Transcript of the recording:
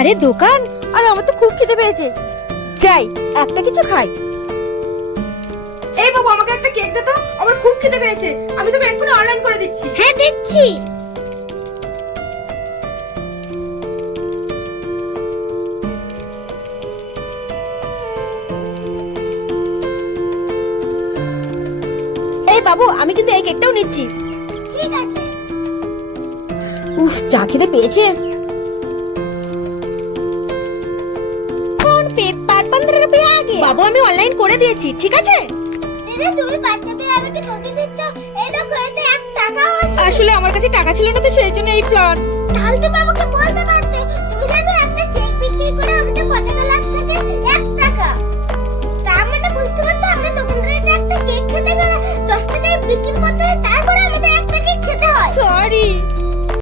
আরে দোকান, আর আমার তো খুব খিদে পেয়েছে, যাই একটা কিছু খাই। এই বাবু, আমাকে একটা কেক দে তো, আমার খুব খিদে পেয়েছে। আমি তোকে এক্ষুনি অনলাইন করে দিচ্ছি। হ্যাঁ দিচ্ছি। এই বাবু, আমি কিন্তু এই কেকটাও নিচ্ছি। ঠিক আছে। উফ, যা খিদে পেয়েছে। বাবু, আমি অনলাইন করে দিয়েছি, ঠিক আছে? দিদি তুমি বাচ্চা পেয়ে আমাকে ঠকিয়ে দিচ্ছ। এই দেখো এতে 1 টাকাও আসে। আসলে আমার কাছে টাকা ছিল না, তো সেই জন্য এই প্ল্যান। তাহলে তুমি আমাকে